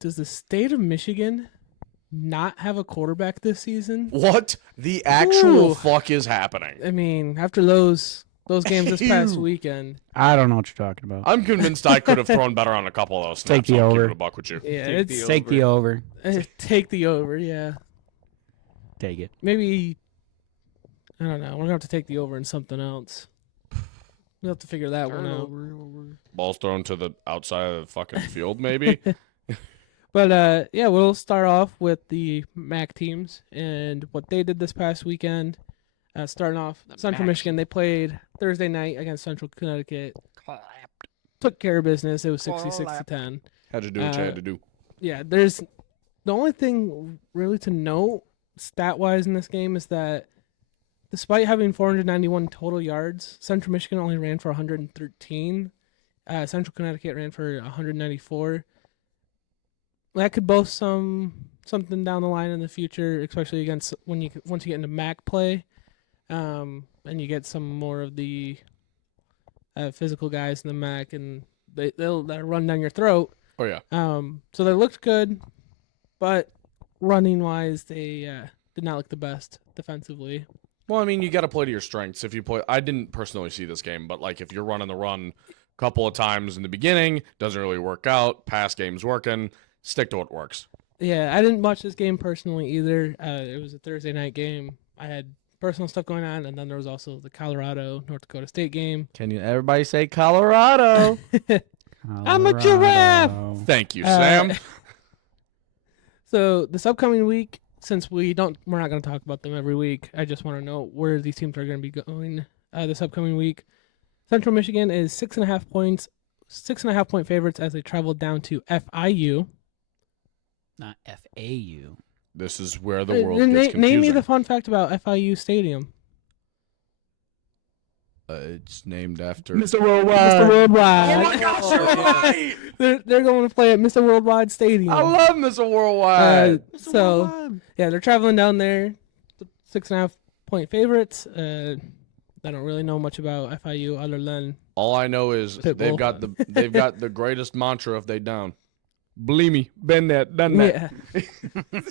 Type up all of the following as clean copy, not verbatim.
does the state of Michigan not have a quarterback this season? What the actual Ooh. fuck is happening? I mean, after those games this past weekend. I don't know what you're talking about. I'm convinced I could have thrown better on a couple of those snaps. Take the I'll keep over. it a buck with you. Yeah, Take the over. Take the over, yeah. Take it. Maybe, I don't know. We're going to have to take the over in something else. We'll have to figure that one out. Balls thrown to the outside of the fucking field, maybe. But, yeah, we'll start off with the MAC teams and what they did this past weekend. Starting off, Central Michigan, they played Thursday night against Central Connecticut. Took care of business. It was 66-10. Had to do what you had to do. Yeah, there's the only thing really to note stat-wise in this game is that despite having 491 total yards, Central Michigan only ran for 113. Central Connecticut ran for 194. That could boast something down the line in the future, especially against once you get into MAC play, and you get some more of the physical guys in the MAC, and they'll run down your throat. Oh yeah. So they looked good, but running wise, they did not look the best defensively. Well, I mean, you got to play to your strengths. If you play, I didn't personally see this game, but like if you're running the run a couple of times in the beginning, doesn't really work out. Pass game's working. Stick to what works. Yeah, I didn't watch this game personally either. It was a Thursday night game. I had personal stuff going on, and then there was also the Colorado-North Dakota State game. Can you everybody say Colorado? I'm a giraffe! Thank you, Sam. So this upcoming week, since we're not going to talk about them every week, I just want to know where these teams are going to be going this upcoming week. Central Michigan is 6.5 points, 6.5 point favorites as they travel down to FIU. Not FAU. This is where the world gets confusing. Name me the fun fact about FIU Stadium. It's named after Mr. Worldwide. Mr. Worldwide. Oh my gosh, you're right! They're going to play at Mr. Worldwide Stadium. I love Mr. Worldwide. Yeah, they're traveling down there. 6.5 point favorites. I don't really know much about FIU other than all I know is they've got the greatest mantra if they down. Believe me, been there, done that.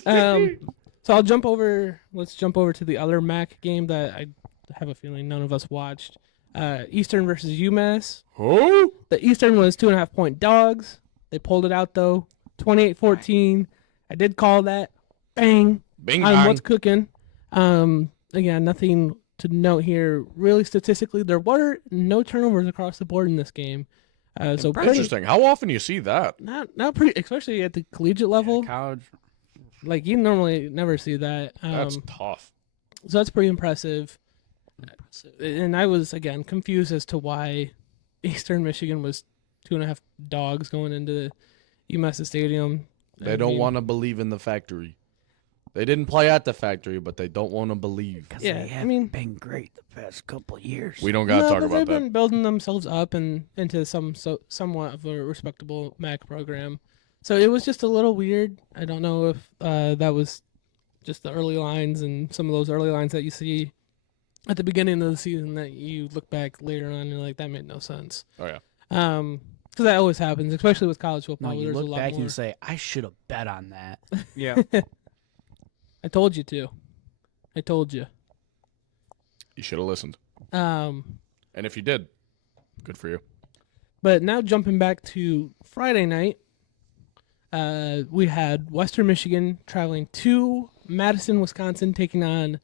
Yeah. So I'll jump over. Let's jump over to the other MAC game that I have a feeling none of us watched. Eastern versus UMass. Who? The Eastern was 2.5 point dogs. They pulled it out though, 28-14. I did call that. Bang. Bing On bang. what's cooking. Again, nothing to note here. Really, statistically, there were no turnovers across the board in this game. So interesting. How often do you see that? Not pretty, especially at the collegiate level. College. Like you normally never see that. That's tough. So that's pretty impressive. And I was again confused as to why Eastern Michigan was 2.5 dogs going into UMass Stadium. They don't want to believe in the factory. They didn't play at the factory, but they don't want to believe. Yeah, they haven't been great the past couple of years. We don't got to talk about they've that. been building themselves up and into somewhat of a respectable MAC program. So it was just a little weird. I don't know if that was just the early lines and some of those early lines that you see at the beginning of the season that you look back later on and you're like, that made no sense. Oh, yeah. Because that always happens, especially with college football. No, you There's look a lot back more. and you say, I should have bet on that. Yeah. I told you to. I told you. You should have listened. Um, And if you did, good for you. But now jumping back to Friday night, we had Western Michigan traveling to Madison, Wisconsin, taking on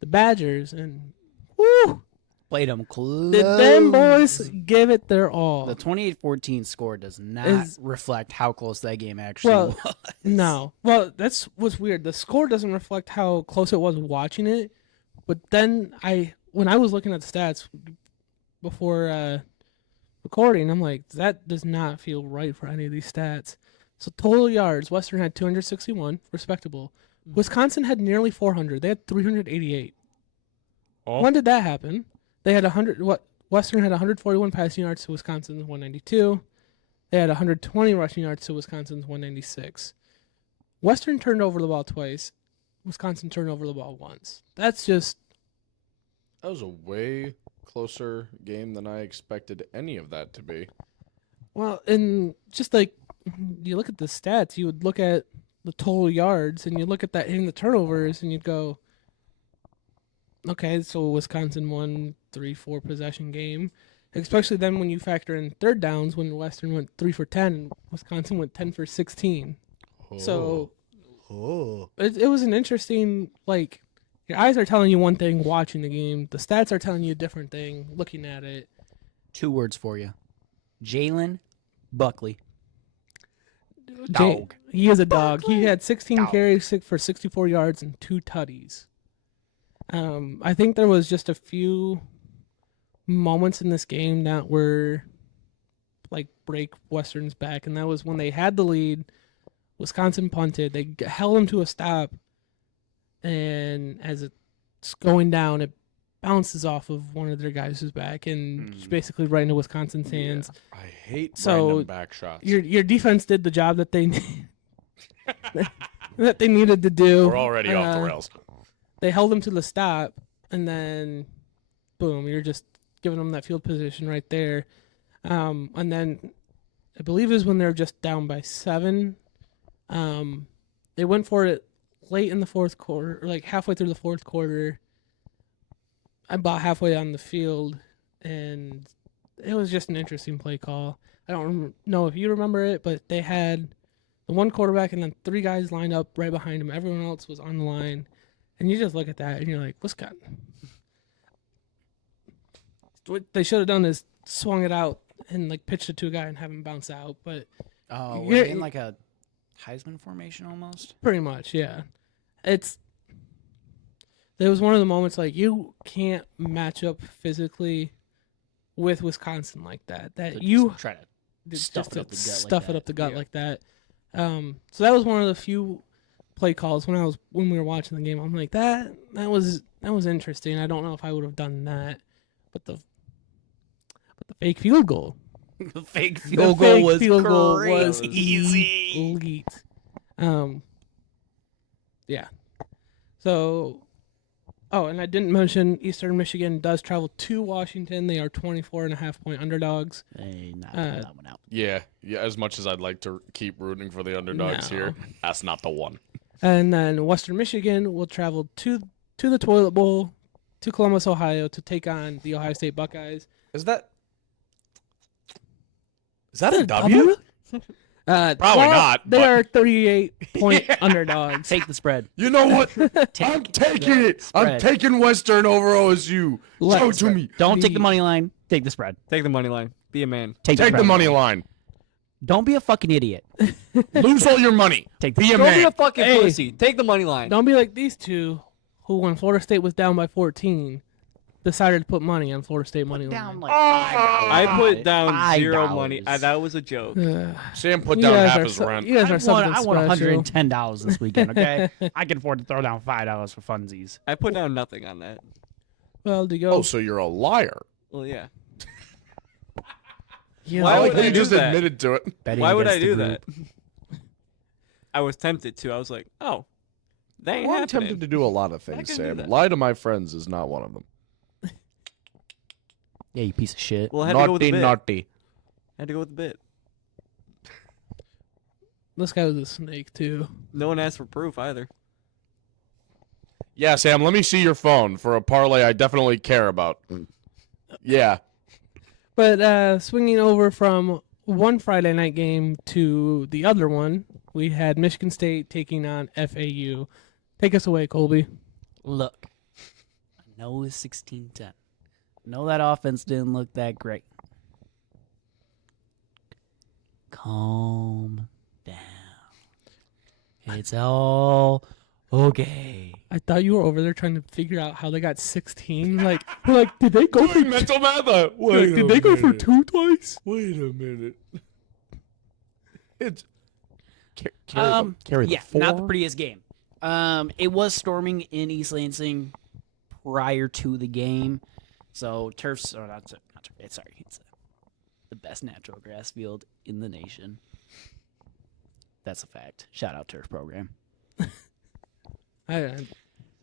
the Badgers, and woo! Played them close. Did them boys give it their all? The 28-14 score does not reflect how close that game actually Well, was. No. Well, that's what's weird. The score doesn't reflect how close it was watching it. But then when I was looking at the stats before recording, I'm like, that does not feel right for any of these stats. So total yards, Western had 261, respectable. Wisconsin had nearly 400. They had 388. Oh. When did that happen? They had 100. Western had 141 passing yards to Wisconsin's 192. They had 120 rushing yards to Wisconsin's 196. Western turned over the ball twice. Wisconsin turned over the ball once. That's just... That was a way closer game than I expected any of that to be. Well, and just like you look at the stats, you would look at the total yards, and you look at that hitting the turnovers, and you'd go, okay, so Wisconsin won 3-4 possession game. Especially then when you factor in third downs, when Western went 3 for 10, and Wisconsin went 10 for 16. So it was an interesting, like, your eyes are telling you one thing watching the game. The stats are telling you a different thing looking at it. 2 words for you. Jalen Buckley. Dog. He is a dog. He had 16 Dog. carries for 64 yards and 2 tutties. I think there was just a few moments in this game that were like break Western's back, and that was when they had the lead. Wisconsin punted. They held them to a stop, and as it's going down, it bounces off of one of their guys' back and just basically right into Wisconsin's hands. Yeah. I hate So, random back shots. Your defense did the job that they that they needed to do. We're already off the rails. They held them to the stop, and then boom, you're just giving them that field position right there. And then I believe it was when they were just down by 7. They went for it late in the fourth quarter, or like halfway through the fourth quarter. About halfway on the field, and it was just an interesting play call. I don't know if you remember it, but they had the one quarterback and then 3 guys lined up right behind him. Everyone else was on the line. And you just look at that, and you're like, what they should have done is swung it out and like pitched it to a guy and have him bounce out. But Oh, we're in like a Heisman formation almost? pretty much, yeah. There was one of the moments like you can't match up physically with Wisconsin like that. That Just you try to just stuff it to up the gut like stuff it that. up the gut Yeah. like that. So that was one of the few play calls when we were watching the game. I'm like that was interesting. I don't know if I would have done that, but the fake field goal. The fake The field fake goal was field goal was easy. elite. Yeah. So, and I didn't mention Eastern Michigan does travel to Washington. They are 24.5-point underdogs. Hey, not pulling that one out. Yeah. As much as I'd like to keep rooting for the underdogs No. here, that's not the one. And then Western Michigan will travel to the Toilet Bowl to Columbus, Ohio, to take on the Ohio State Buckeyes. Is that a W? Probably not, They but- are 38-point underdogs. Take the spread. You know what? Take I'm taking the it. I'm spread. taking Western over OSU. Show it to me. Don't take the money line. Take the spread. Take the money line. Be a man. Take Take the spread. money line. Don't be a fucking idiot. Lose all your money. Take the Be a Don't be man. a fucking Hey. pussy. Take the money line. Don't be like these two, who when Florida State was down by 14, decided to put money on Florida State money down line. like $5. I put down $5. 0 money. That was a joke. Sam put You down guys half are his so- rent. You guys are something I won special. $110 this weekend, okay? I can afford to throw down $5 for funsies. I put down nothing on that. Well, to go. Oh, so you're a liar. Well, yeah. Yeah, Why I would like that I you do just that? admitted to it. Betting Why would I against do the that? group. I was tempted to. I was like, oh, that ain't I'm happening. tempted to do a lot of I things, can do Sam. that. Lie to my friends is not one of them. Yeah, you piece of shit. Well, I had to go with the bit. Naughty. I had to go with the bit. This guy was a snake too. No one asked for proof either. Yeah, Sam, let me see your phone for a parlay I definitely care about. Yeah. But swinging over from one Friday night game to the other one, we had Michigan State taking on FAU. Take us away, Colby. Look, I know it's 16-10. I know that offense didn't look that great. Calm down. It's all okay. I thought you were over there trying to figure out how they got 16. We're like, did they go for Doing mental math. did they go for 2 twice? Wait a minute. It's Carry the yeah, four? not the prettiest game. It was storming in East Lansing prior to the game, so turf's or not turf. Sorry, it's the best natural grass field in the nation. That's a fact. Shout out turf program.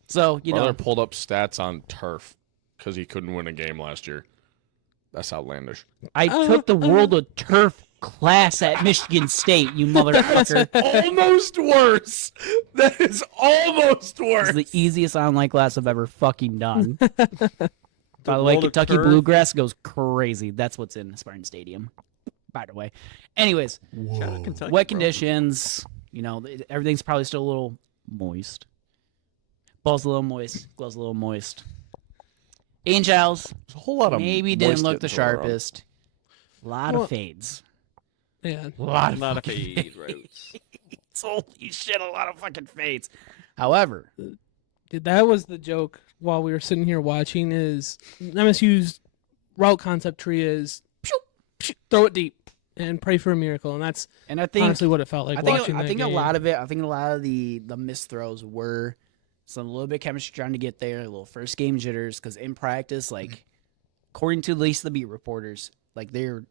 So you Brother know, pulled up stats on turf because he couldn't win a game last year. That's outlandish. I took the World of Turf class at Michigan State, you motherfucker. Almost worse. That is almost worse. It's the easiest online class I've ever fucking done. By the way, world of Kentucky turf. Bluegrass goes crazy. That's what's in Spartan Stadium, by the way. Anyways, Shout out Kentucky, wet bro. conditions. You know, everything's probably still a little moist. Ball's a little moist. Gloves a little moist. Angels There's a whole lot of maybe didn't look the moist getting thrown around. sharpest. A lot Well- of fades. Yeah. A lot A of lot of fucking fade routes. fades. Holy shit, a lot of fucking fades. However, That was the joke while we were sitting here watching is MSU's route concept tree is throw it deep and pray for a miracle. And that's and I think honestly what it felt like I think watching I that think game. a lot of it. I think a lot of the missed throws were some a little bit chemistry trying to get there, a little first game jitters. Because in practice, like according to at least the beat reporters, like they're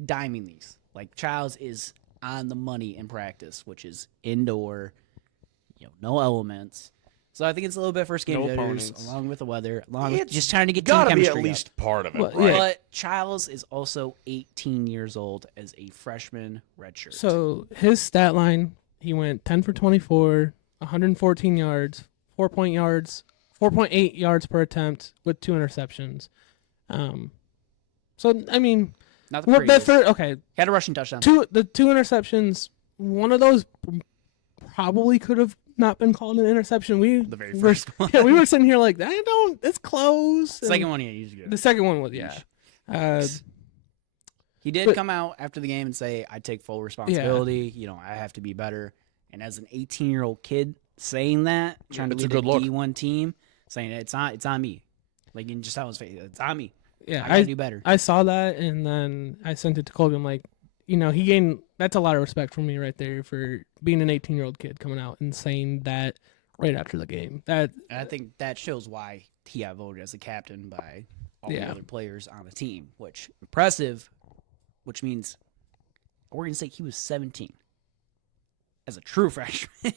diming these. Like Childs is on the money in practice, which is indoor, no elements. So I think it's a little bit first game No jitters, opponents. along with the weather, along with It's just trying to get team Gotta be chemistry at up. least part of it, Well, right? yeah. But Childs is also 18 years old as a freshman redshirt. So his stat line, he went 10 for 24, 114 yards, 4.8 yards per attempt with 2 interceptions. So I mean, not the well, that prettiest. okay, Had a rushing touchdown. the 2 interceptions, one of those probably could have not been called an interception. The very were, first one. yeah, we were sitting here like, it's close. Second And one, yeah, he's good. The second one was, yeah. He did but- come out after the game and say, I take full responsibility. I have to be better. And as an 18-year-old kid saying that, trying to It's a lead good a look. D1 team, saying it's on me. Like, you can just tell his face, it's on me. Yeah, I got to do better. I saw that, and then I sent it to Colby. I'm like, he gained, that's a lot of respect from me right there for being an 18-year-old kid coming out and saying that right after the game. That And I think that shows why he got voted as a captain by all Yeah. the other players on the team, which impressive, which means Oregon State, he was 17 as a true freshman.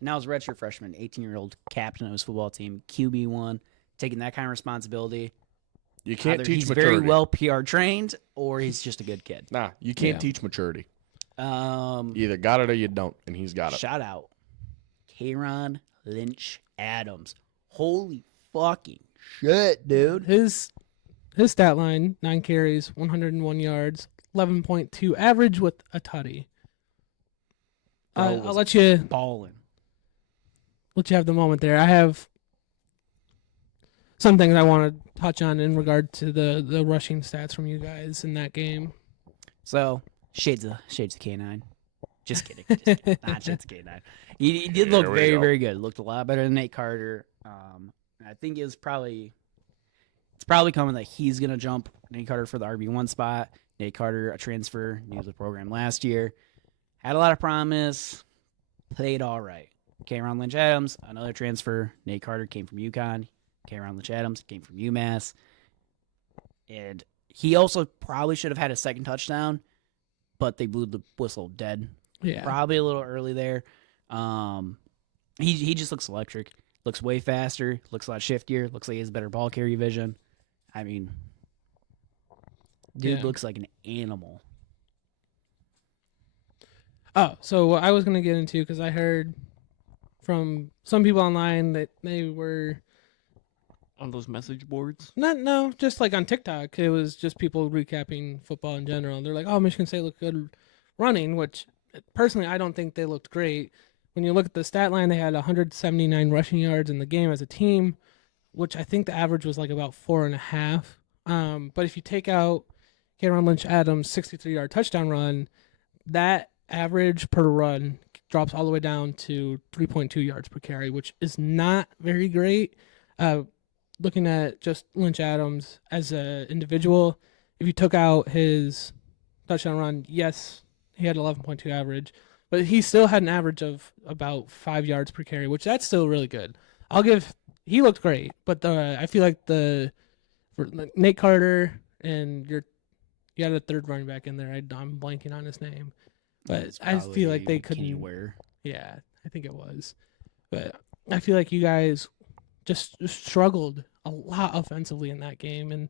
Now as a redshirt freshman, 18-year-old captain of his football team, QB1, taking that kind of responsibility. You can't Either teach he's maturity. very well PR trained, or he's just a good kid. Nah, you can't Yeah. teach maturity. You You either got it or you don't, and he's got it. Shout out, Kayron Lynch Adams. Holy fucking shit, dude! his stat line, 9 carries, 101 yards, 11.2 average with a tutty. Bro I'll was let you balling. have the moment there. I have some things I want to touch on in regard to the rushing stats from you guys in that game. So shades of K9. Just kidding. Just kidding. Not shades of K9. He did look Here we very go. very good. Looked a lot better than Nate Carter. I think it's probably coming that he's gonna jump Nate Carter for the RB1 spot. Nate Carter, a transfer, new to the program last year, had a lot of promise, played all right. Kayron Lynch Adams, another transfer. Nate Carter came from UConn. Kayron Lynch Adams came from UMass. And he also probably should have had a second touchdown, but they blew the whistle dead. Yeah. Probably a little early there. He just looks electric. Looks way faster. Looks a lot shiftier. Looks like he has better ball carry vision. I mean, dude Yeah. looks like an animal. Oh, so what I was going to get into, because I heard from some people online that they were On those message boards. just like on TikTok. It was just people recapping football in general. And they're like, oh, Michigan State looked good running, which personally I don't think they looked great. When you look at the stat line, they had 179 rushing yards in the game as a team, which I think the average was like about 4.5. But if you take out Kayron Lynch Adams' 63-yard touchdown run, that average per run drops all the way down to 3.2 yards per carry, which is not very great. Looking at just Lynch Adams as an individual, if you took out his touchdown run, yes, he had 11.2 average, but he still had an average of about 5 yards per carry, which that's still really good. He looked great, but I feel like for Nate Carter and you got a third running back in there. I'm blanking on his name, but It's I feel like they probably couldn't. Ware. Yeah, I think it was, but I feel like you guys just struggled a lot offensively in that game, and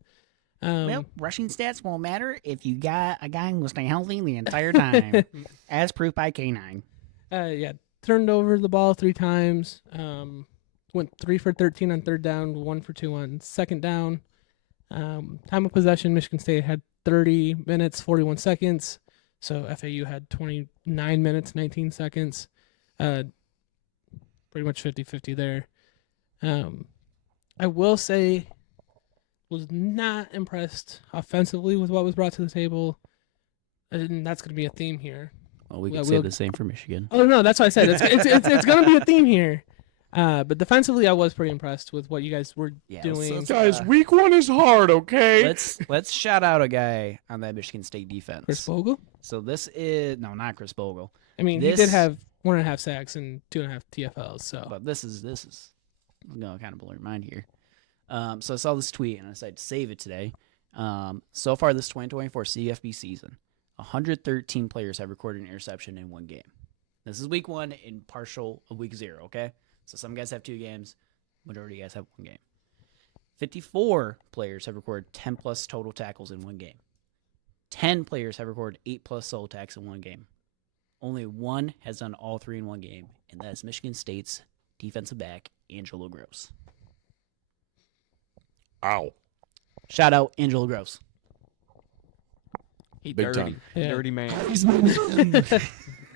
Well, rushing stats won't matter if you got a guy who will stay healthy the entire time, as proved by K9. Yeah, turned over the ball 3 times. Went 3 for 13 on third down, 1 for 2 on second down. Time of possession, Michigan State had 30 minutes, 41 seconds. So FAU had 29 minutes, 19 seconds. Pretty much 50-50 there. I will say, was not impressed offensively with what was brought to the table. And that's going to be a theme here. Well, we Yeah, could say we'll- the same for Michigan. Oh, no, that's what I said. It's going to be a theme here. But defensively, I was pretty impressed with what you guys were Yeah, doing. let's- Guys, week 1 is hard, okay? Let's shout out a guy on that Michigan State defense. Chris Bogle? So this is not Chris Bogle, I mean, he This- did have 1.5 sacks and 2.5 TFLs. So but this is gonna kind of blow your mind here. So I saw this tweet and I decided to save it today. So far this 2024 CFB season, 113 players have recorded an interception in one game. This is week 1 and partial of week 0. Okay, so some guys have 2 games, majority of guys have 1 game. 54 players have recorded 10 plus total tackles in one game. 10 players have recorded 8 plus solo tackles in one game. Only 1 has done all 3 in one game, and that is Michigan State's defensive back, Angelo Gross. Ow. Shout out Angelo Gross. He Big dirty. time. Yeah. Dirty man.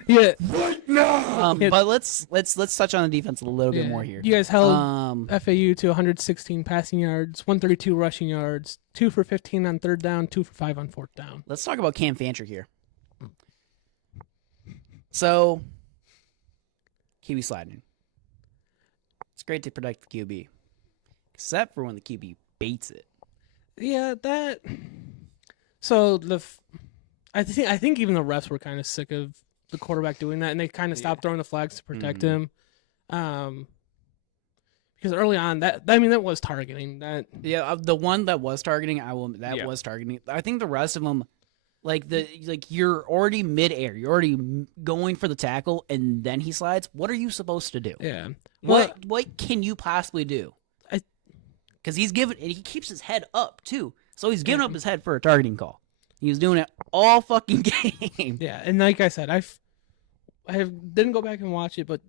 yeah, Yeah. But let's touch on the defense a little bit yeah. more here. You guys held FAU FAU to 116 passing yards, 132 rushing yards, 2 for 15 on third down, 2 for 5 on fourth down. Let's talk about Cam Fancher here. So, QB sliding. It's great to protect the QB, except for when the QB baits it. Yeah, that. So I think even the refs were kind of sick of the quarterback doing that, and they kind of stopped throwing the flags to protect him. Because early on, that was targeting. That Yeah, the one that was targeting, Yeah. was targeting. I think the rest of them, you're already midair, you're already going for the tackle, and then he slides. What are you supposed to do? yeah. What can you possibly do? I- Because he keeps his head up too, so he's giving up his head for a targeting call. He was doing it all fucking game. Yeah, and like I said, I didn't go back and watch it, but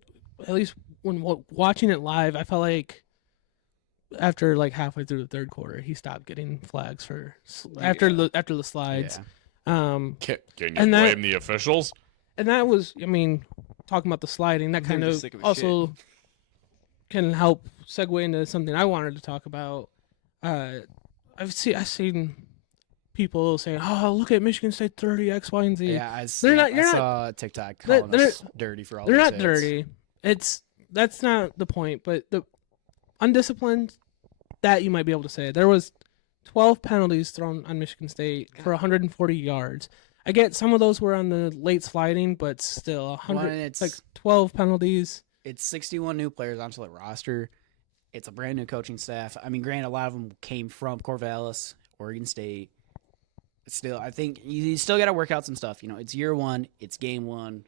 at least when watching it live, I felt like after like halfway through the third quarter, he stopped getting flags for after the slides. Can you And that- blame the officials? And that was, I mean, talking about the sliding, that They're kind just of sick of his also can help segue into something I wanted to talk about. I've seen people saying, "Oh, look at Michigan State 30 X, Y, and Z." Yeah, I saw TikTok They're- calling they're- us dirty for all. They're these not hits. dirty. That's not the point. But the undisciplined, that you might be able to say. There was 12 penalties thrown on Michigan State for 140 yards. I get some of those were on the late sliding, but still 100. Well, It's like 12 penalties. It's 61 new players onto the roster. It's a brand new coaching staff. I mean, granted, a lot of them came from Corvallis, Oregon State. Still, I think you still got to work out some stuff. You know, it's year 1, it's game 1.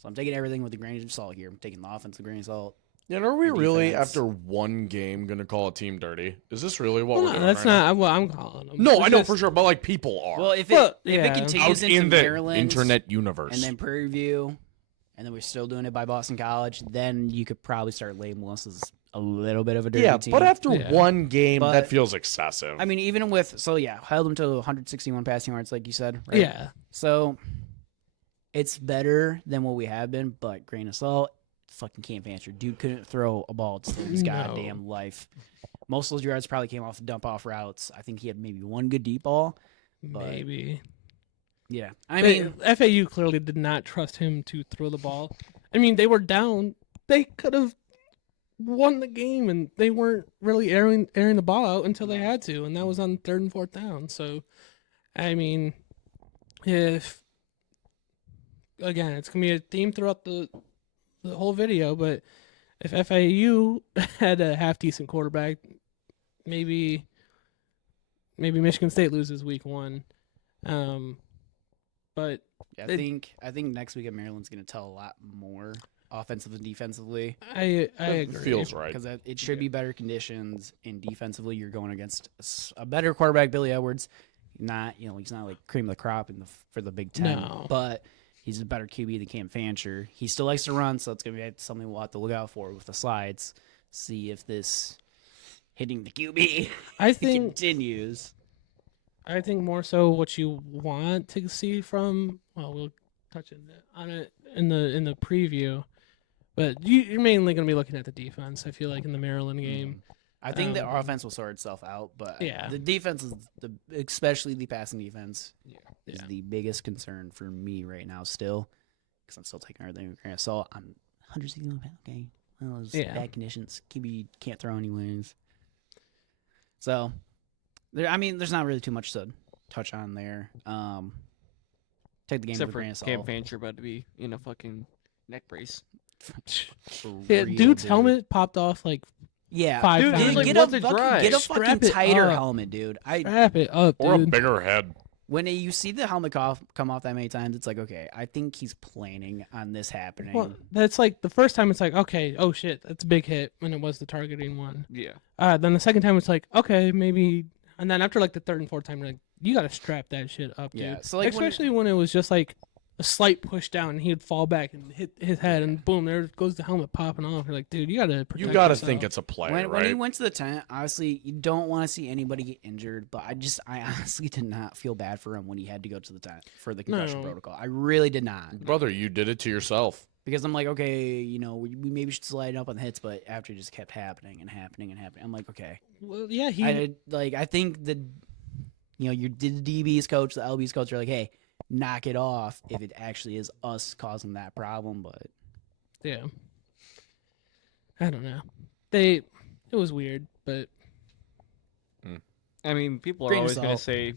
So I'm taking everything with a grain of salt here. I'm taking the offense with a grain of salt. Yeah, are we The really, defense. after one game, going to call a team dirty? Is this really what Well, we're doing that's right now? not what I'm calling them. No, It's I know just- for sure, but like people are. Well, if Well, it yeah. continues out into in the Maryland, internet universe. and then Prairie View, and then we're still doing it by Boston College, then you could probably start labeling us as a little bit of a dirty yeah, team. but after Yeah. one game, But- that feels excessive. I mean, even with held them to 161 passing yards, like you said, right? Yeah. So it's better than what we have been, but grain of salt, fucking Cam Fancher. Dude couldn't throw a ball to save his No. goddamn life. Most of those yards probably came off dump off routes. I think he had maybe one good deep ball. But- Maybe. Yeah. I mean, FAU clearly did not trust him to throw the ball. I mean, they were down. They could have won the game, and they weren't really airing the ball out until they had to, and that was on 3rd and 4th down. So, I mean, if again, it's gonna be a theme throughout the whole video, but if FAU had a half decent quarterback, maybe Michigan State loses week 1. But I think next week at Maryland's going to tell a lot more. offensive and defensively. I agree. Feels right. Because it should be better conditions, and defensively you're going against a better quarterback, Billy Edwards. Not, he's not like cream of the crop for the Big Ten, No. but he's a better QB than Cam Fancher. He still likes to run, so it's going to be something we'll have to look out for with the slides. See if this hitting the QB I think continues. I think more so what you want to see from. Well, we'll touch on it in the preview, but you're mainly going to be looking at the defense. I feel like in the Maryland game. I think the offense will sort itself out, but Yeah. the defense is especially the passing defense is Yeah. the biggest concern for me right now still, because I'm still taking everything with a grain of salt. I'm 161 pounds, okay? Well, it's bad conditions. QB can't throw anyways. So, there's not really too much to touch on there. Take the game Except with a for grain of Cam salt. Fancher about to be in a fucking neck brace. For Yeah, real, dude's dude. helmet popped off like Yeah, 5 Dude, times. he's like, get what's a it fucking, dry? get a Strap fucking it tighter up. helmet, dude. Wrap it up, Or a dude. bigger head. When you see the helmet come off that many times, it's like, okay, I think he's planning on this happening. Well, that's like the first time it's like, okay, oh shit, that's a big hit when it was the targeting one. Yeah. Then the second time it's like, okay, maybe, and then after like the third and fourth time, you're like, you gotta strap that shit up, dude. Yeah, so, like, especially when it was just like a slight push down, and he'd fall back and hit his head, and boom, there goes the helmet popping off. You're like, dude, you gotta protect You gotta yourself. think it's a play, when right? he went to the tent, obviously you don't want to see anybody get injured, but I honestly did not feel bad for him when he had to go to the tent for the concussion No. protocol. I really did not, Brother, you did it to yourself. because I'm like, okay, we maybe should slide up on the hits, but after it just kept happening and happening and happening, I'm like, okay, Well, yeah, I think the DB's coach, the LB's coach are like, hey, knock it off if it actually is us causing that problem, but yeah. I don't know. It was weird, but I mean, people are Grain of always going to salt. say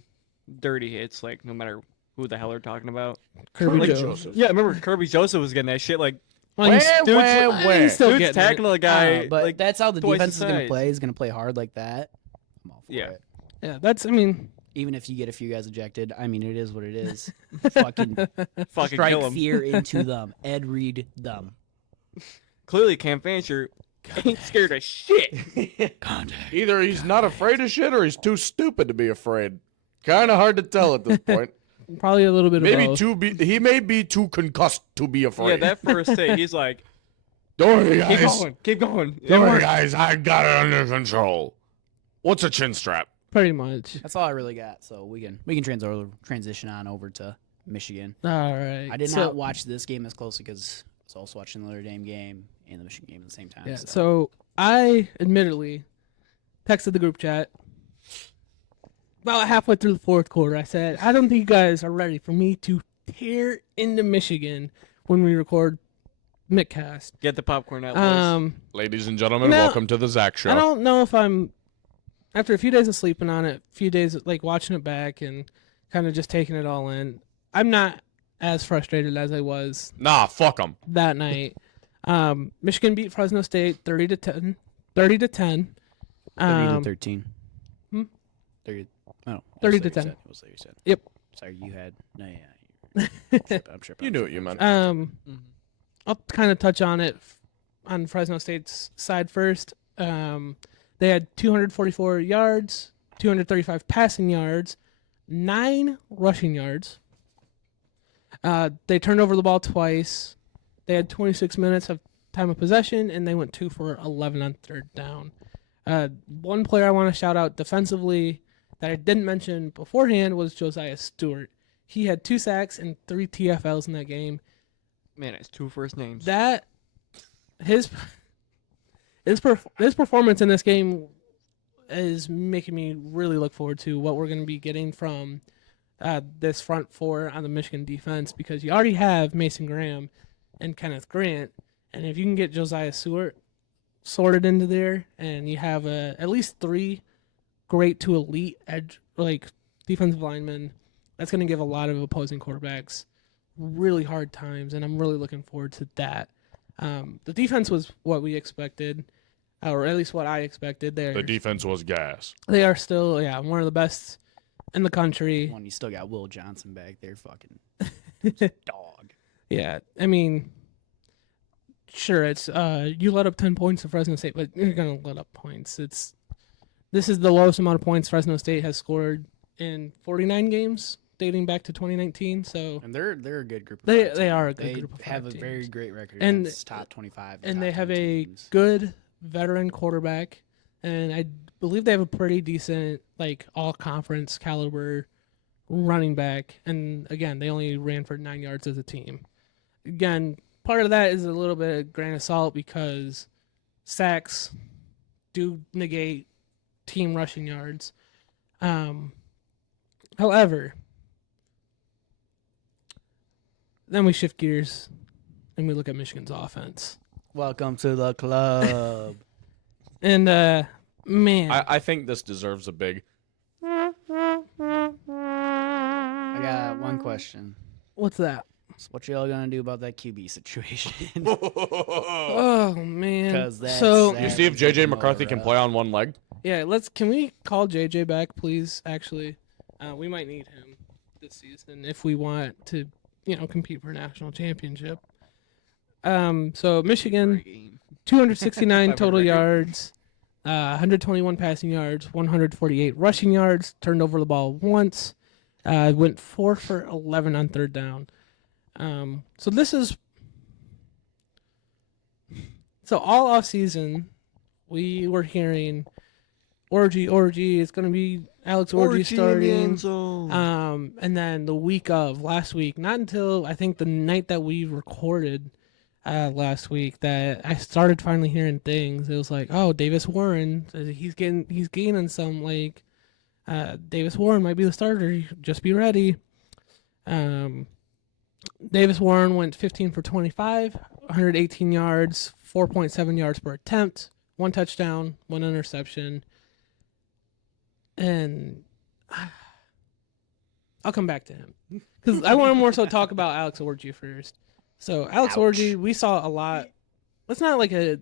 dirty hits, like, no matter who the hell they're talking about. Kirby Like Jones. Joseph. Yeah, remember Kirby Joseph was getting that shit, like, Well, he's, Wah. still dude's getting tackling the guy, but like, that's how the twice defense the is going to size. play. Is going to play hard like that. I'm all for Yeah. it. yeah, that's. I mean, Even if you get a few guys ejected, I mean, it is what it is. Fucking fucking strike kill him. fear into them. Ed Reed them. Clearly, Cam Fancher ain't scared of shit. Contact. Either he's not afraid of shit or he's too stupid to be afraid. Kind of hard to tell at this point. probably a little bit of Maybe both. he may be too concussed to be afraid. Yeah, that first hit, he's like, Don't worry, keep guys. going, keep going. Don't worry, guys. I got it under control. What's a chin strap? Pretty much. That's all I really got. So we can transition on over to Michigan. All right. I did So- not watch this game as closely because I was also watching the Notre Dame game and the Michigan game at the same time. Yeah. so. So I admittedly texted the group chat about halfway through the fourth quarter. I said, I don't think you guys are ready for me to tear into Michigan when we record Mittcast. Get the popcorn out, boys. Ladies and gentlemen, No, welcome to the Zach Show. I don't know if I'm after a few days of sleeping on it, a few days of, like watching it back and kind of just taking it all in. I'm not as frustrated as I was Nah, fuck them. that night. Michigan beat Fresno State 30-10. 30-10. 30 Um, to 13. hmm? 30. Oh, 30 it to was 10. It was 30 to 10. Yep. Sorry, you had. No, yeah. I'm tripping. You knew what you meant. Mhm. I'll kind of touch on it on Fresno State's side first. They had 244 yards, 235 passing yards, 9 rushing yards. They turned over the ball twice. They had 26 minutes of time of possession, and they went 2 for 11 on third down. One player I want to shout out defensively that I didn't mention beforehand was Josiah Stewart. He had 2 sacks and 3 TFLs in that game. Man, it's 2 first names. That his performance in this game is making me really look forward to what we're going to be getting from this front four on the Michigan defense, because you already have Mason Graham and Kenneth Grant, and if you can get Josiah Stewart sorted into there, and you have at least 3 great to elite edge defensive linemen, that's going to give a lot of opposing quarterbacks really hard times, and I'm really looking forward to that. The defense was what we expected, or at least what I expected. The defense was gas. They are still, one of the best in the country. One, you still got Will Johnson back there, fucking dog. Yeah, I mean, sure, it's you let up 10 points to Fresno State, but you're gonna let up points. This is the lowest amount of points Fresno State has scored in 49 games dating back to 2019. So And they're a good group. Of They- five they team. are a good They group of have five a very teams. great record And- against top 25. and top they have 10 a teams. good veteran quarterback, and I believe they have a pretty decent like all conference caliber running back. And again, they only ran for 9 yards as a team. Again, part of that is a little bit of grain of salt because sacks do negate team rushing yards. However, then we shift gears and we look at Michigan's offense. Welcome to the club. And man, I think this deserves a big. I got one question. what's that? So what y'all gonna do about that QB situation? Oh man. 'Cause that's- So You see if JJ McCarthy can play on one leg? yeah, can we call JJ back, please? Actually, we might need him this season if we want to, compete for a national championship. So Michigan, 269 total record. yards, 121 passing yards, 148 rushing yards. Turned over the ball once. Went 4 for 11 on third down. So this is all off season. We were hearing Orgy. It's going to be Alex Orgy starting. And then the week of last week, not until I think the night that we recorded last week, that I started finally hearing things. It was like, oh, Davis Warren, he's gaining some like. Davis Warren might be the starter. Just be ready. Davis Warren went 15 for 25, 118 yards, 4.7 yards per attempt, 1 touchdown, 1 interception. And I'll come back to him because I want to more so talk about Alex Orgy first. So Alex Orgy, we saw a lot. It's not like a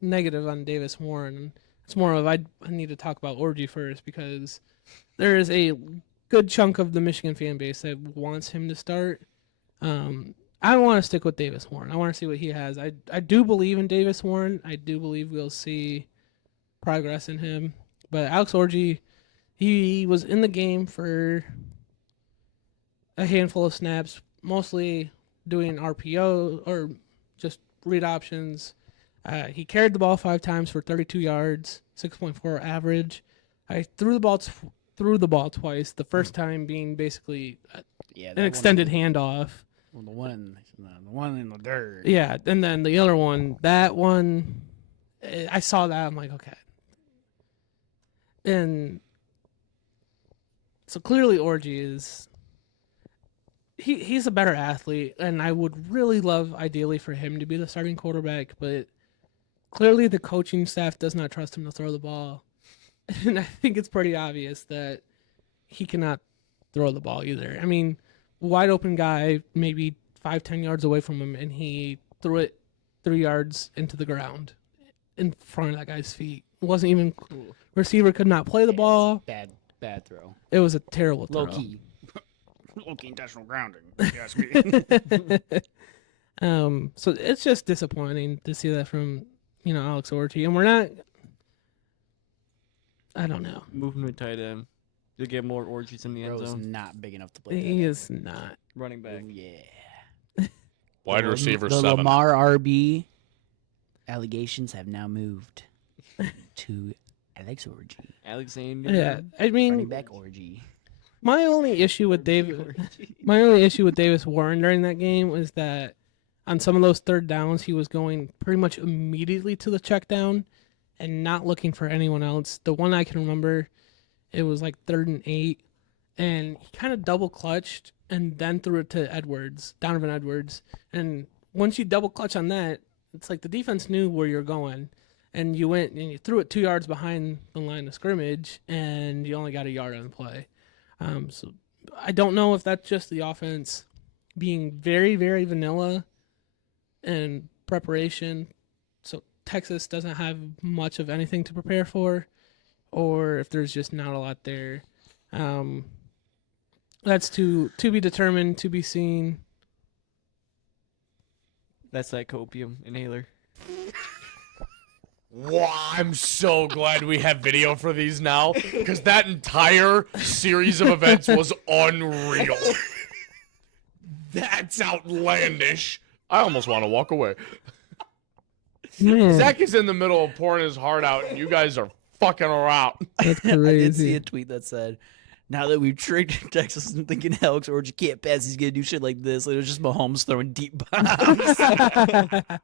negative on Davis Warren. It's more of I need to talk about Orgy first because there is a good chunk of the Michigan fan base that wants him to start. I want to stick with Davis Warren. I want to see what he has. I do believe in Davis Warren. I do believe we'll see progress in him. But Alex Orgy, he was in the game for a handful of snaps, mostly doing RPO or just read options. He carried the ball 5 times for 32 yards, 6.4 average. I threw the ball twice. The first time being basically an extended handoff. Well, the one in the dirt. Yeah, and then the other one, that one, I saw that. I'm like, okay. And so clearly Orgy is he's a better athlete, and I would really love ideally for him to be the starting quarterback, but clearly the coaching staff does not trust him to throw the ball. And I think it's pretty obvious that he cannot throw the ball either. I mean, wide open guy, maybe 5-10 yards away from him, and he threw it 3 yards into the ground in front of that guy's feet. It wasn't even receiver could not play the ball. Bad throw. It was a terrible throw. Low key. Low key intentional grounding. Yes, me. So it's just disappointing to see that from Alex Orgy, and we're not. I don't know. Move him to tight end to get more orgies in the end Bro's zone. not big enough to play. He is not. Running back. Oh, yeah. Wide receiver The 7. Lamar RB allegations have now moved to Alex Orgy. Alexander. Yeah, I Running mean, back Orgy. my only issue with Davis Warren during that game was that on some of those third downs, he was going pretty much immediately to the check down and not looking for anyone else. The one I can remember, it was like 3rd and 8, and he kind of double clutched and then threw it to Donovan Edwards. And once you double clutch on that, it's like the defense knew where you're going, and you went and you threw it 2 yards behind the line of scrimmage, and you only got a yard on the play. So I don't know if that's just the offense being very, very vanilla in preparation. So Texas doesn't have much of anything to prepare for, or if there's just not a lot there. That's to be determined, to be seen. That's that copium inhaler. Wow, I'm so glad we have video for these now, because that entire series of events was unreal. That's outlandish. I almost want to walk away. Man, Zach is in the middle of pouring his heart out, and you guys are fucking around. that's I did see crazy. a tweet that said, "Now that we've tricked Texas and thinking Alex Orange can't pass, he's gonna do shit like this." Like, it was just Mahomes throwing deep bombs.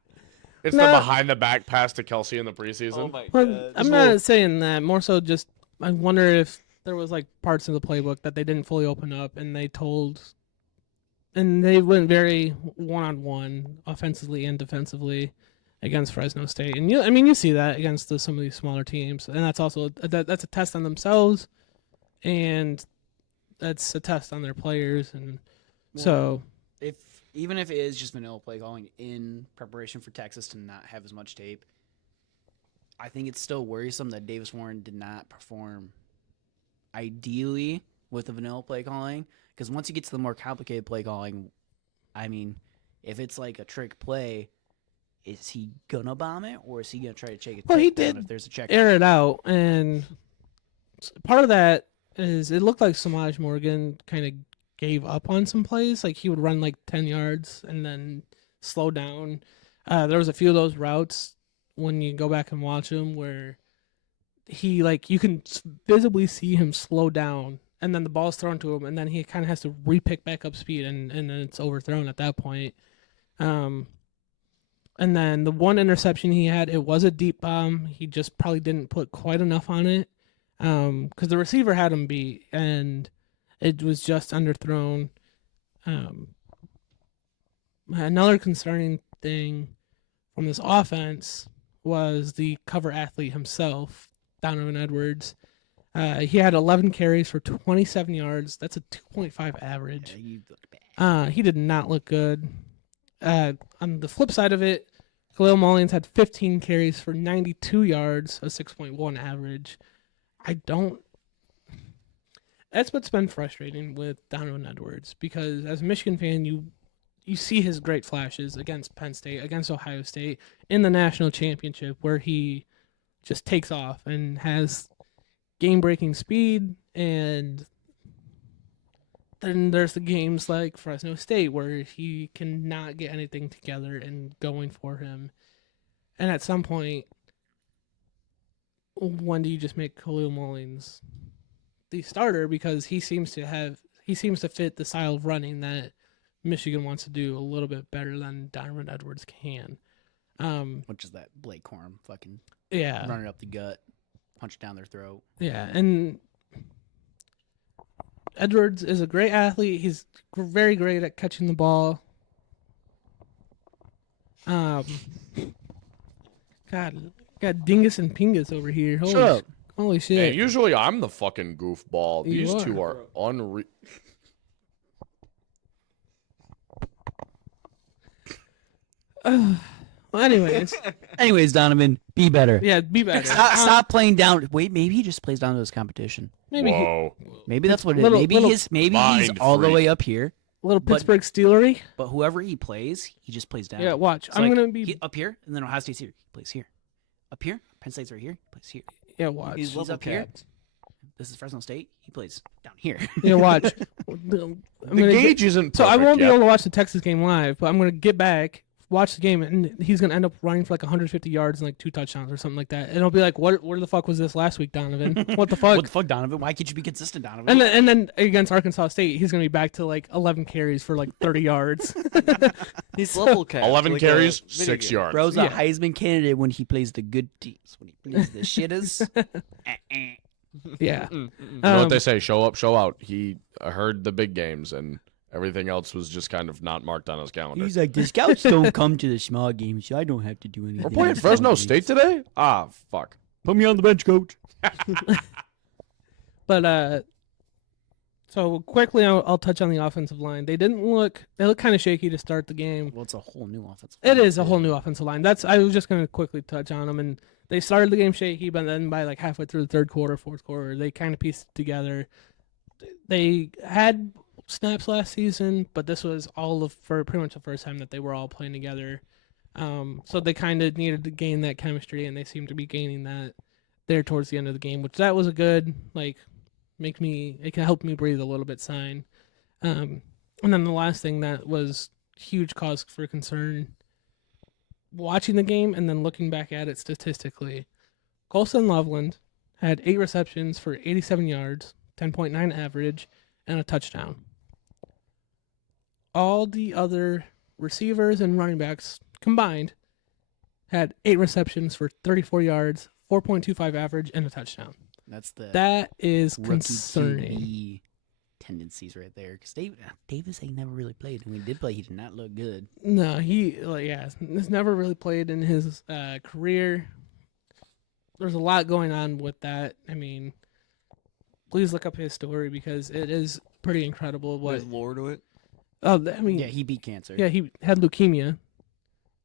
It's No. the behind the back pass to Kelsey in the preseason. Well, I'm not saying that. More so, just I wonder if there was like parts of the playbook that they didn't fully open up, and they went very one-on-one, offensively and defensively, against Fresno State. And you see that against some of these smaller teams, and that's also that's a test on themselves, and that's a test on their players, and so. Even if it is just vanilla play calling in preparation for Texas to not have as much tape, I think it's still worrisome that Davis Warren did not perform ideally with the vanilla play calling. Because once you get to the more complicated play calling, I mean, if it's like a trick play, is he gonna bomb it or is he gonna try to check it? Well, he down did if there's a check. Air it out, and part of that is it looked like Samaj Morgan kind of gave up on some plays. Like he would run like 10 yards and then slow down. There was a few of those routes when you go back and watch them where he you can visibly see him slow down, and then the ball's thrown to him, and then he kind of has to re-pick back up speed, and then it's overthrown at that point. And then the one interception he had, it was a deep bomb. He just probably didn't put quite enough on it because the receiver had him beat, and it was just underthrown. Another concerning thing from this offense was the cover athlete himself, Donovan Edwards. He had 11 carries for 27 yards. That's a 2.5 average. Yeah, you look bad. He did not look good. On the flip side of it, Khalil Mullins had 15 carries for 92 yards, a 6.1 average. That's what's been frustrating with Donovan Edwards, because as a Michigan fan, you see his great flashes against Penn State, against Ohio State, in the national championship, where he just takes off and has game-breaking speed, and then there's the games like Fresno State where he cannot get anything together and going for him. And at some point, when do you just make Khalil Mullins the starter, because he seems to fit the style of running that Michigan wants to do a little bit better than Donovan Edwards can. Which is that Blake Corum fucking Yeah. run it up the gut, punch it down their throat. Yeah, and Edwards is a great athlete. He's very great at catching the ball. God, got Dingus and Pingus over here. Shut up. Holy Man, shit. usually I'm the fucking goofball. You These are. two are unreal. Well, anyways, Donovan, be better. yeah, be better. Stop playing down. Wait, maybe he just plays down to his competition. Maybe Whoa. Maybe that's what it is. Little- Maybe little he's mind all the freak. way up here, a little but- Pittsburgh Steelery. but whoever he plays, he just plays down. Yeah, watch. So, I'm like, gonna be. he- up here, and then Ohio State's here. He plays here. Up here, Penn State's right here. He plays here. Yeah, watch. He's level up here. capped. This is Fresno State. He plays down here. Yeah, watch. The gauge isn't So I perfect won't be yet. able to watch the Texas game live, but I'm gonna get back, watch the game, and he's gonna end up running for like 150 yards and like 2 touchdowns or something like that. And it'll be like, where the fuck was this last week, Donovan? What the fuck? What the fuck, Donovan? Why can't you be consistent, Donovan? And then against Arkansas State, he's gonna be back to like 11 carries for like 30 yards. He's level capped. 11 like carries, a video 6 game. yards. Bro's a Yeah. Heisman candidate when he plays the good teams. When he plays the shitters, Yeah. You know what Um, they say, show up, show out. He heard the big games, and everything else was just kind of not marked on his calendar. he's like, the scouts don't come to the small games, so I don't have to do anything. We're playing in the small Fresno games." State today? Ah, fuck. Put me on the bench, coach. But so quickly, I'll touch on the offensive line. They look kind of shaky to start the game. Well, it's a whole new offensive. It line, is a too. whole new offensive line. I was just going to quickly touch on them. And they started the game shaky, but then by like halfway through the third quarter, fourth quarter, they kind of pieced it together. They had snaps last season, but this was for pretty much the first time that they were all playing together. So they kind of needed to gain that chemistry, and they seemed to be gaining that there towards the end of the game, which that was a good, like, it can help me breathe a little bit sign. And then the last thing that was huge cause for concern, watching the game and then looking back at it statistically, Colson Loveland had 8 receptions for 87 yards, 10.9 average, and a touchdown. All the other receivers and running backs combined had 8 receptions for 34 yards, 4.25 average, and a touchdown. That is concerning. QB tendencies right there. Because Davis ain't never really played. When he did play, he did not look good. No, he's never really played in his career. There's a lot going on with that. I mean, please look up his story because it is pretty incredible. There's lore to it. Oh, I mean, Yeah, he beat cancer. yeah, he had leukemia,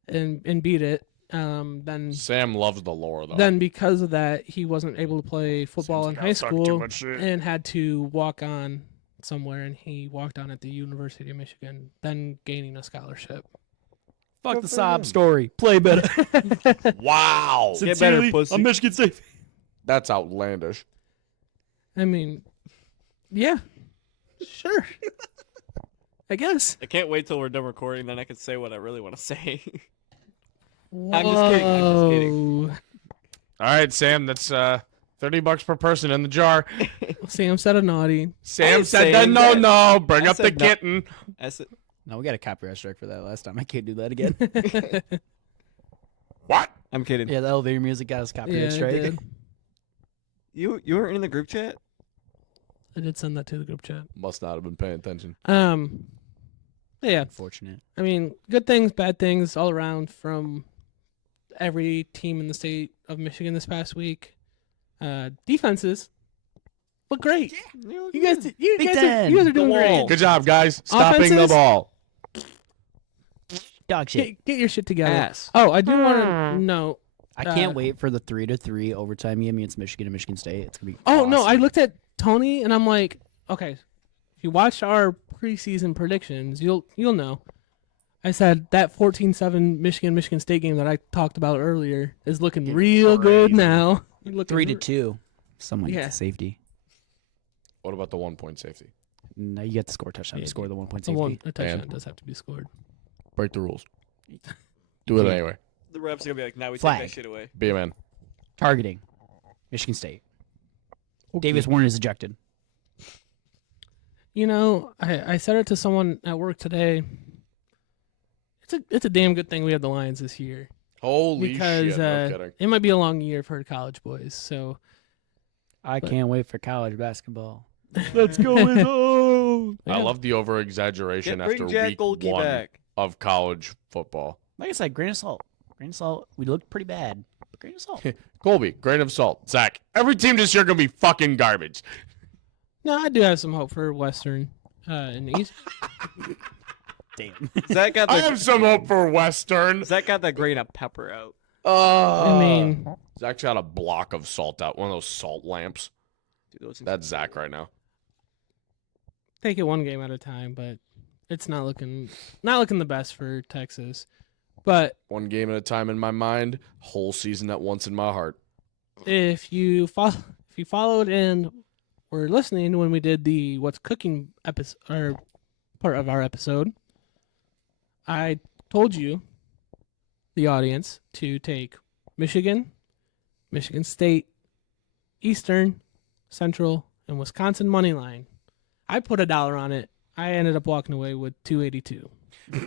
and beat it. Then Sam loves the lore though. Then because of that, he wasn't able to play football in high Sam's got sucked too school much shit. and had to walk on somewhere, and he walked on at the University of Michigan, then gaining a scholarship. Fuck the sob story. Play better. Wow, Get better, pussy. Michigan State. that's outlandish. I mean, yeah, sure. I guess. I can't wait till we're done recording, then I can say what I really want to say. Whoa. I'm just kidding. I'm just kidding. All right, Sam, that's $30 per person in the jar. Sam said a naughty. Sam ain't said that saying no, that. no, bring I up the said no. kitten. I said, No, we got a copyright strike for that last time. I can't do that again. What? I'm kidding. Yeah, the elevator music got us Yeah, copyright I strike. did. You weren't in the group chat? I did send that to the group chat. Must not have been paying attention. Yeah, Unfortunate. I mean, good things, bad things all around from every team in the state of Michigan this past week. Defenses look great. You guys, you Big guys Ten. are doing wall. great. Good job, guys. Stopping the Offenses? ball. Dog shit. Get your shit together. Ass. Oh, I do want to note. I can't uh, wait for the 3-3 overtime game against Michigan and Michigan State. It's gonna be. Oh no, I awesome. looked at Tony and I'm like, okay, if you watched our preseason predictions, you'll know. I said that 14-7 Michigan State game that I talked about earlier is looking Getting real good crazy. now. Looking 3-2. Someone Yeah. gets a safety. What about the 1-point safety? No, you get to score a touchdown Yeah, to score the 1 point The safety. a touchdown And- does have to be scored. Break the rules. Do it Yeah. anyway. The refs are gonna be like, now we Flag. take that shit away. Be a man. Targeting. Michigan State. Davis Warren is ejected. You know, I said it to someone at work today. It's a damn good thing we have the Lions this year Holy because shit! No kidding. it might be a long year for college boys. So I can't wait for college basketball. Let's go with home. I yeah. love the over exaggeration after Bring Jack week Golke 1 back. of college football. Like I said, grain of salt. Grain of salt. We looked pretty bad. But grain of salt. Colby, grain of salt. Zach, every team this year gonna be fucking garbage. No, I do have some hope for Western and East. Damn. Zach got I the have some hope for Western. Zach got that grain of pepper out. I mean, Zach's got a block of salt out, one of those salt lamps. Dude, those things- That's Zach right now. take it one game at a time, but it's not looking the best for Texas. But One game at a time in my mind, whole season at once in my heart. if you followed and were listening when we did the What's Cooking episode or part of our episode, I told you, the audience, to take Michigan, Michigan State, Eastern, Central, and Wisconsin money line. I put $1 on it. I ended up walking away with $2.82.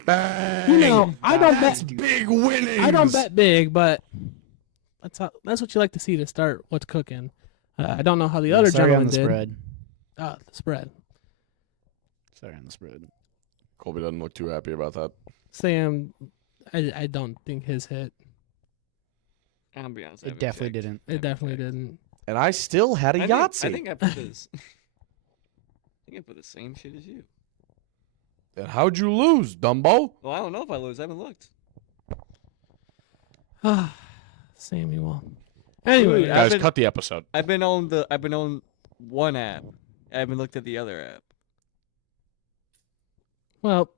Bang! You know, I don't That's bet big winnings. I don't bet big, but that's what you like to see to start What's Cooking. I don't know how the other Sorry on gentleman the did. spread. The spread. Sorry on the spread. Colby doesn't look too happy about that. Sam, I don't think his hit. I'm gonna be honest. I It haven't definitely checked. didn't. It definitely didn't. And I still had a Yahtzee. I think I put this. I think I put the same shit as you. Then how'd you lose, Dumbo? Well, I don't know if I lose. I haven't looked. Samuel. Anyway, Dude, Guys, been- cut the episode. I've been on one app. I haven't looked at the other app. Well,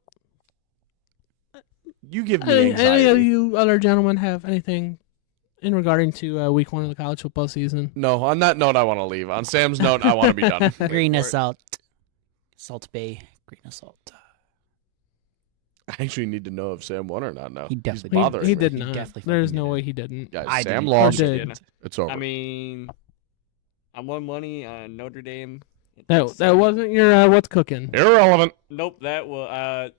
You give me any anxiety. of you other gentlemen have anything in regarding to week 1 of the college football season? No, on that note, I want to leave. On Sam's note, I want to be done. Green for it. assault. Salt Bay. Green assault. I actually need to know if Sam won or not now. He He's definitely He, bothering he me. did He not. definitely There's fucking no didn't. way he didn't. Guys, I Sam didn't. lost. Or did. It's over. I mean, I won money on Notre Dame. That wasn't your what's cooking. Irrelevant. Nope, that was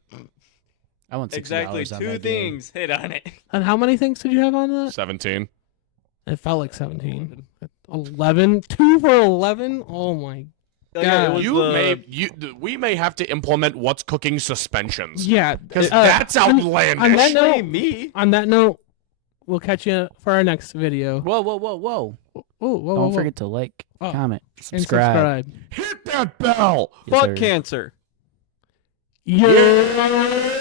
I won $60 exactly on 2 that game. things hit on it. And how many things did you have on that? 17. It felt like 17. 11. 2 for 11? Oh my. Yeah, it God. was We may have to implement what's cooking suspensions. Yeah. Because that's outlandish. on that note, me. On that note, we'll catch you for our next video. Whoa, whoa, whoa, whoa. Oh, whoa, Don't whoa. forget to like, Oh, comment, And subscribe. subscribe. Hit that bell. Yes, Fuck sir. cancer. Yeah.